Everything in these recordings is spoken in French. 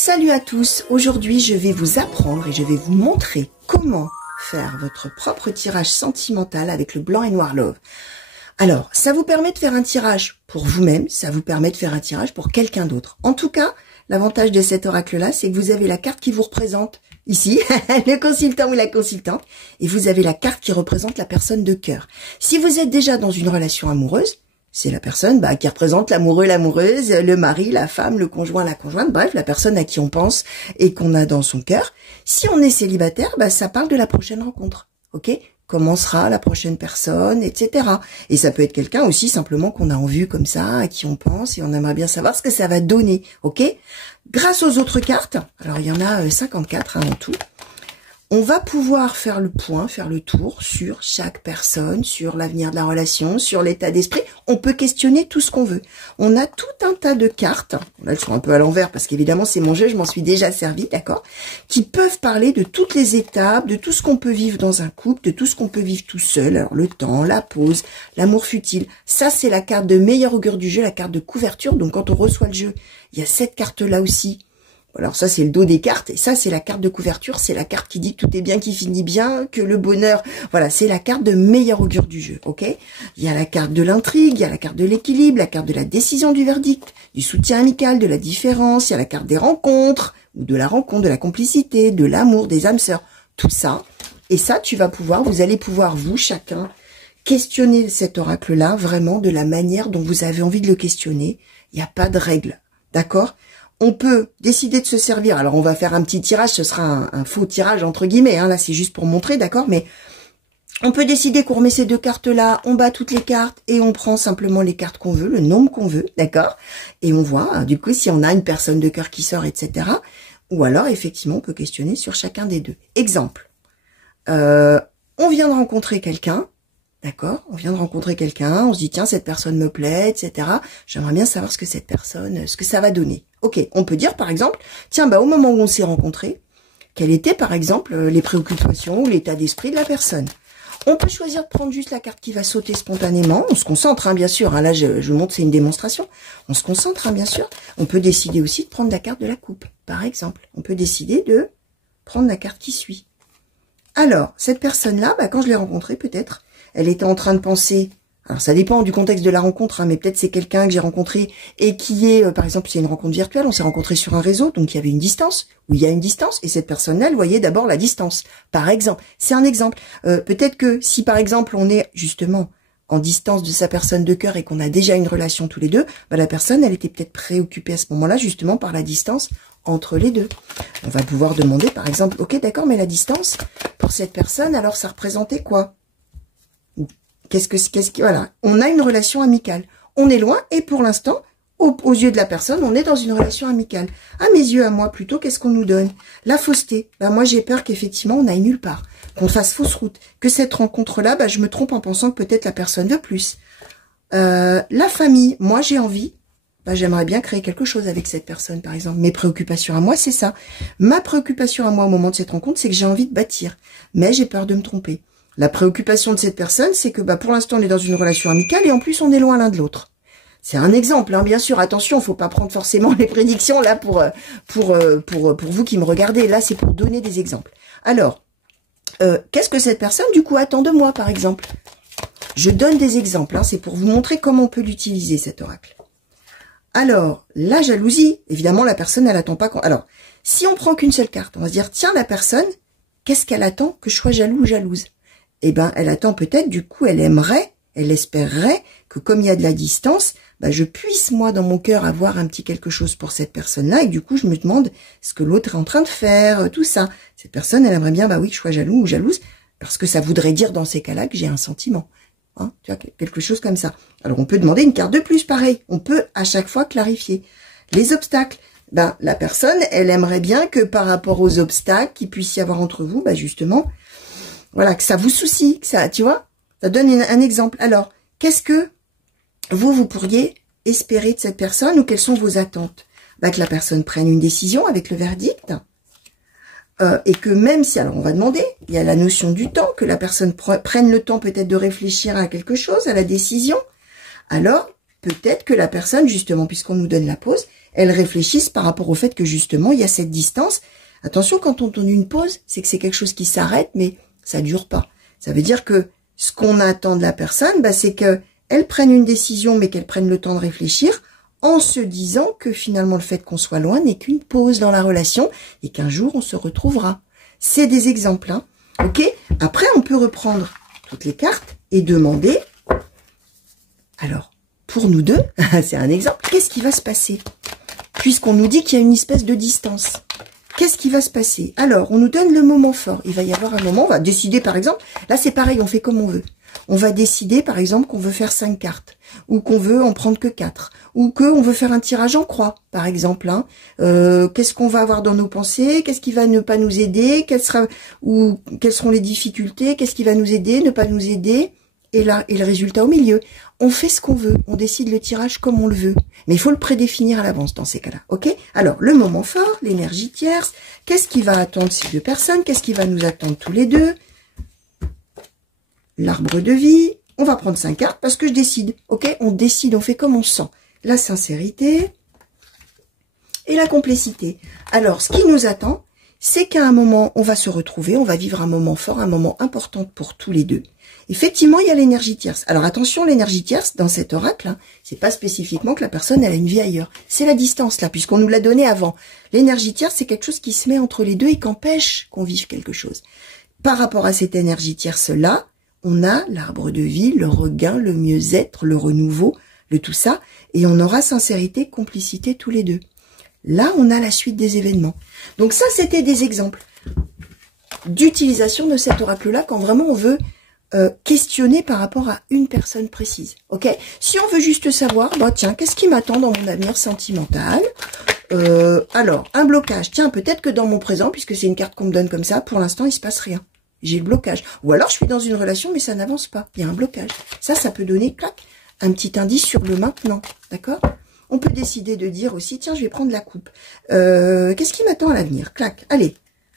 Salut à tous, aujourd'hui je vais vous apprendre et je vais vous montrer comment faire votre propre tirage sentimental avec le blanc et noir love. Alors, ça vous permet de faire un tirage pour vous-même, ça vous permet de faire un tirage pour quelqu'un d'autre. En tout cas, l'avantage de cet oracle-là, c'est que vous avez la carte qui vous représente ici, le consultant ou la consultante, et vous avez la carte qui représente la personne de cœur. Si vous êtes déjà dans une relation amoureuse, c'est la personne qui représente l'amoureux, l'amoureuse, le mari, la femme, le conjoint, la conjointe, bref, la personne à qui on pense et qu'on a dans son cœur. Si on est célibataire, ça parle de la prochaine rencontre, ok? Comment sera la prochaine personne, etc. Et ça peut être quelqu'un aussi simplement qu'on a en vue comme ça, à qui on pense et on aimerait bien savoir ce que ça va donner, ok? Grâce aux autres cartes, alors il y en a 54 en tout, on va pouvoir faire le point, faire le tour sur chaque personne, sur l'avenir de la relation, sur l'état d'esprit. On peut questionner tout ce qu'on veut. On a tout un tas de cartes, là elles sont un peu à l'envers parce qu'évidemment c'est mon jeu, je m'en suis déjà servi, d'accord, qui peuvent parler de toutes les étapes, de tout ce qu'on peut vivre dans un couple, de tout ce qu'on peut vivre tout seul, alors le temps, la pause, l'amour futile. Ça c'est la carte de meilleur augure du jeu, la carte de couverture, donc quand on reçoit le jeu, il y a cette carte-là aussi. Alors ça, c'est le dos des cartes, et ça, c'est la carte de couverture, c'est la carte qui dit que tout est bien, qui finit bien, que le bonheur... Voilà, c'est la carte de meilleur augure du jeu, ok? Il y a la carte de l'intrigue, il y a la carte de l'équilibre, la carte de la décision du verdict, du soutien amical, de la différence, il y a la carte des rencontres, ou de la rencontre, de la complicité, de l'amour, des âmes sœurs, tout ça. Et ça, vous allez pouvoir, vous, chacun, questionner cet oracle-là, vraiment, de la manière dont vous avez envie de le questionner. Il n'y a pas de règle, d'accord? On peut décider de se servir. Alors, on va faire un petit tirage. Ce sera un faux tirage, entre guillemets. Hein, là, c'est juste pour montrer, d'accord? Mais on peut décider qu'on remet ces deux cartes-là, on bat toutes les cartes et on prend simplement les cartes qu'on veut, le nombre qu'on veut, d'accord? Et on voit, du coup, si on a une personne de cœur qui sort, etc. Ou alors, effectivement, on peut questionner sur chacun des deux. Exemple. On vient de rencontrer quelqu'un. D'accord, on vient de rencontrer quelqu'un, on se dit tiens cette personne me plaît, etc. J'aimerais bien savoir ce que cette personne, ce que ça va donner. Ok, on peut dire par exemple, tiens au moment où on s'est rencontrés, quelles étaient par exemple les préoccupations ou l'état d'esprit de la personne. On peut choisir de prendre juste la carte qui va sauter spontanément, on se concentre bien sûr, là je vous montre c'est une démonstration, on se concentre bien sûr. On peut décider aussi de prendre la carte de la coupe, par exemple. On peut décider de prendre la carte qui suit. Alors, cette personne-là, quand je l'ai rencontrée peut-être, elle était en train de penser, alors ça dépend du contexte de la rencontre, mais peut-être c'est quelqu'un que j'ai rencontré et qui est, par exemple, c'est une rencontre virtuelle, on s'est rencontrés sur un réseau, donc il y avait une distance, ou il y a une distance, et cette personne-là, elle voyait d'abord la distance, par exemple. C'est un exemple. Peut-être que si, par exemple, on est justement en distance de sa personne de cœur et qu'on a déjà une relation tous les deux, la personne, elle était peut-être préoccupée à ce moment-là, justement, par la distance entre les deux. On va pouvoir demander, par exemple, ok, d'accord, mais la distance, pour cette personne, alors ça représentait quoi? Voilà, on a une relation amicale. On est loin et pour l'instant, aux yeux de la personne, on est dans une relation amicale. À mes yeux, à moi, plutôt, qu'est-ce qu'on nous donne? La fausseté. Moi, j'ai peur qu'effectivement, on aille nulle part. Qu'on fasse fausse route. Que cette rencontre-là, je me trompe en pensant que peut-être la personne veut plus. La famille. Moi, j'ai envie. J'aimerais bien créer quelque chose avec cette personne, par exemple. Mes préoccupations à moi, c'est ça. Ma préoccupation à moi au moment de cette rencontre, c'est que j'ai envie de bâtir. Mais j'ai peur de me tromper. La préoccupation de cette personne, c'est que pour l'instant, on est dans une relation amicale et en plus, on est loin l'un de l'autre. C'est un exemple, bien sûr. Attention, faut pas prendre forcément les prédictions là pour vous qui me regardez. Là, c'est pour donner des exemples. Alors, qu'est-ce que cette personne, du coup, attend de moi, par exemple? Je donne des exemples. C'est pour vous montrer comment on peut l'utiliser, cet oracle. Alors, la jalousie, évidemment, la personne, elle attend pas... Alors, si on prend qu'une seule carte, on va se dire, tiens, la personne, qu'est-ce qu'elle attend que je sois jaloux ou jalouse? Elle attend peut-être, du coup, elle aimerait, elle espérerait que comme il y a de la distance, je puisse, moi, dans mon cœur, avoir un petit quelque chose pour cette personne-là. Et du coup, je me demande ce que l'autre est en train de faire, tout ça. Cette personne, elle aimerait bien, oui, que je sois jaloux ou jalouse, parce que ça voudrait dire, dans ces cas-là, que j'ai un sentiment. Tu vois, quelque chose comme ça. Alors, on peut demander une carte de plus, pareil. On peut, à chaque fois, clarifier. Les obstacles. La personne, elle aimerait bien que, par rapport aux obstacles qu'il puisse y avoir entre vous, justement... Voilà, que ça vous soucie, que ça, tu vois, ça donne un exemple. Alors, qu'est-ce que vous pourriez espérer de cette personne ou quelles sont vos attentes? Que la personne prenne une décision avec le verdict et que même si, alors on va demander, il y a la notion du temps, que la personne prenne le temps peut-être de réfléchir à quelque chose, à la décision. Alors, peut-être que la personne, justement, puisqu'on nous donne la pause, elle réfléchisse par rapport au fait que, justement, il y a cette distance. Attention, quand on donne une pause, c'est que c'est quelque chose qui s'arrête, mais ça dure pas. Ça veut dire que ce qu'on attend de la personne, bah, c'est qu'elle prenne une décision, mais qu'elle prenne le temps de réfléchir, en se disant que finalement le fait qu'on soit loin n'est qu'une pause dans la relation et qu'un jour on se retrouvera. C'est des exemples, hein. Ok. Après, on peut reprendre toutes les cartes et demander. Alors, pour nous deux, c'est un exemple. Qu'est-ce qui va se passer? Puisqu'on nous dit qu'il y a une espèce de distance. Qu'est-ce qui va se passer? Alors, on nous donne le moment fort. Il va y avoir un moment, on va décider par exemple, là c'est pareil, on fait comme on veut. On va décider par exemple qu'on veut faire 5 cartes, ou qu'on veut en prendre que 4, ou qu'on veut faire un tirage en croix, par exemple. Hein. Qu'est-ce qu'on va avoir dans nos pensées? Qu'est-ce qui va ne pas nous aider? Quelles seront les difficultés? Qu'est-ce qui va nous aider, ne pas nous aider? Et le résultat au milieu. On fait ce qu'on veut, on décide le tirage comme on le veut. Mais il faut le prédéfinir à l'avance dans ces cas-là, ok? Alors, le moment fort, l'énergie tierce, qu'est-ce qui va attendre ces deux personnes? Qu'est-ce qui va nous attendre tous les deux? L'arbre de vie, on va prendre 5 cartes parce que je décide, ok? On décide, on fait comme on sent. La sincérité et la complicité. Alors, ce qui nous attend, c'est qu'à un moment, on va se retrouver, on va vivre un moment fort, un moment important pour tous les deux. Effectivement, il y a l'énergie tierce. Alors attention, l'énergie tierce, dans cet oracle, hein, c'est pas spécifiquement que la personne elle a une vie ailleurs. C'est la distance, là, puisqu'on nous l'a donné avant. L'énergie tierce, c'est quelque chose qui se met entre les deux et qu'empêche qu'on vive quelque chose. Par rapport à cette énergie tierce-là, on a l'arbre de vie, le regain, le mieux-être, le renouveau, le tout ça, et on aura sincérité, complicité tous les deux. Là, on a la suite des événements. Donc ça, c'était des exemples d'utilisation de cet oracle-là quand vraiment on veut questionner par rapport à une personne précise. Ok? Si on veut juste savoir, bah tiens, qu'est-ce qui m'attend dans mon avenir sentimental? Alors, un blocage. Tiens, peut-être que dans mon présent, puisque c'est une carte qu'on me donne comme ça, pour l'instant, il se passe rien. J'ai le blocage. Ou alors, je suis dans une relation, mais ça n'avance pas. Il y a un blocage. Ça peut donner, clac, un petit indice sur le maintenant. D'accord? On peut décider de dire aussi, tiens, je vais prendre la coupe. Qu'est-ce qui m'attend à l'avenir? Clac, allez.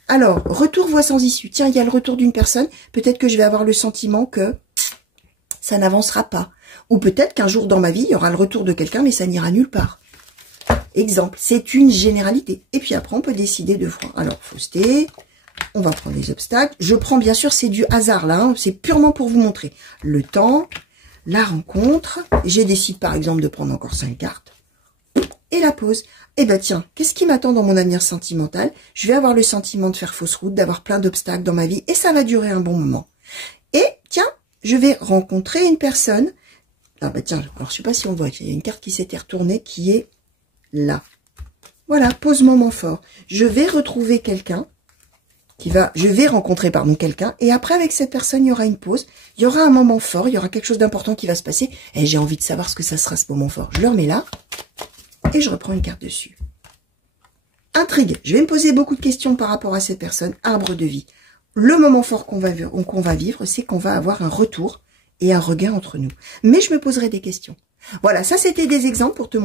Alors, retour voie sans issue. Tiens, il y a le retour d'une personne. Peut-être que je vais avoir le sentiment que ça n'avancera pas. Ou peut-être qu'un jour dans ma vie, il y aura le retour de quelqu'un, mais ça n'ira nulle part. Exemple, c'est une généralité. Et puis après, on peut décider de voir. Alors, fausseté, on va prendre les obstacles. Je prends, bien sûr, c'est du hasard, là. Hein. C'est purement pour vous montrer. Le temps, la rencontre. Je décide, par exemple, de prendre encore 5 cartes. Et la pause. Eh ben tiens, qu'est-ce qui m'attend dans mon avenir sentimental? Je vais avoir le sentiment de faire fausse route, d'avoir plein d'obstacles dans ma vie, et ça va durer un bon moment. Et tiens, je vais rencontrer une personne. Ah bah tiens, alors je sais pas si on voit, il y a une carte qui s'était retournée qui est là. Voilà, pause moment fort. Je vais retrouver quelqu'un je vais rencontrer, pardon, quelqu'un, et après avec cette personne, il y aura une pause, il y aura un moment fort, il y aura quelque chose d'important qui va se passer, et j'ai envie de savoir ce que ça sera ce moment fort. Je le remets là. Et je reprends une carte dessus. Intrigue. Je vais me poser beaucoup de questions par rapport à cette personne. Arbre de vie. Le moment fort qu'on va vivre, c'est qu'on va avoir un retour et un regain entre nous. Mais je me poserai des questions. Voilà, ça c'était des exemples pour vous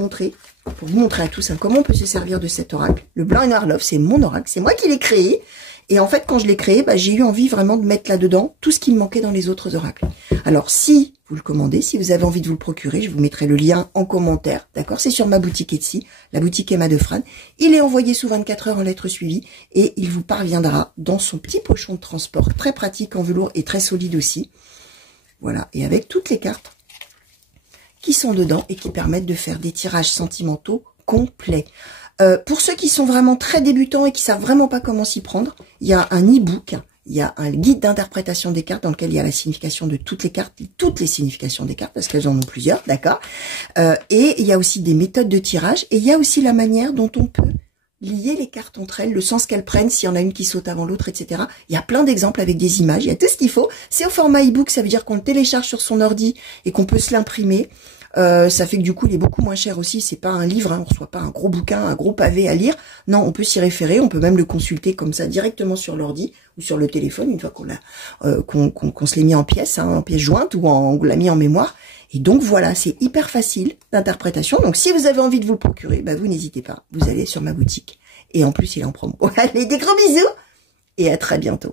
montrer à tous comment on peut se servir de cet oracle. Le blanc et noir love, c'est mon oracle, c'est moi qui l'ai créé. Et en fait, quand je l'ai créé, j'ai eu envie vraiment de mettre là-dedans tout ce qui me manquait dans les autres oracles. Alors, si vous le commandez, si vous avez envie de vous le procurer, je vous mettrai le lien en commentaire, d'accord? C'est sur ma boutique Etsy, la boutique Emma de Fran. Il est envoyé sous 24 heures en lettres suivies et il vous parviendra dans son petit pochon de transport, très pratique en velours et très solide aussi. Voilà, et avec toutes les cartes qui sont dedans et qui permettent de faire des tirages sentimentaux complets. Pour ceux qui sont vraiment très débutants et qui savent vraiment pas comment s'y prendre, il y a un e-book, il y a un guide d'interprétation des cartes dans lequel il y a la signification de toutes les cartes, toutes les significations des cartes, parce qu'elles en ont plusieurs, d'accord. Et il y a aussi des méthodes de tirage, et il y a aussi la manière dont on peut lier les cartes entre elles, le sens qu'elles prennent, s'il y en a une qui saute avant l'autre, etc. Il y a plein d'exemples avec des images, il y a tout ce qu'il faut. C'est au format e-book, ça veut dire qu'on le télécharge sur son ordi et qu'on peut se l'imprimer. Ça fait que du coup, il est beaucoup moins cher aussi. C'est pas un livre, hein, on reçoit pas un gros bouquin, un gros pavé à lire. Non, on peut s'y référer, on peut même le consulter comme ça directement sur l'ordi ou sur le téléphone une fois qu'on l'a, qu'on se l'est mis en pièces, hein, en pièces jointes ou on l'a mis en mémoire. Et donc voilà, c'est hyper facile d'interprétation. Donc si vous avez envie de vous le procurer, vous n'hésitez pas, vous allez sur ma boutique. Et en plus, il est en promo. Allez, des gros bisous et à très bientôt.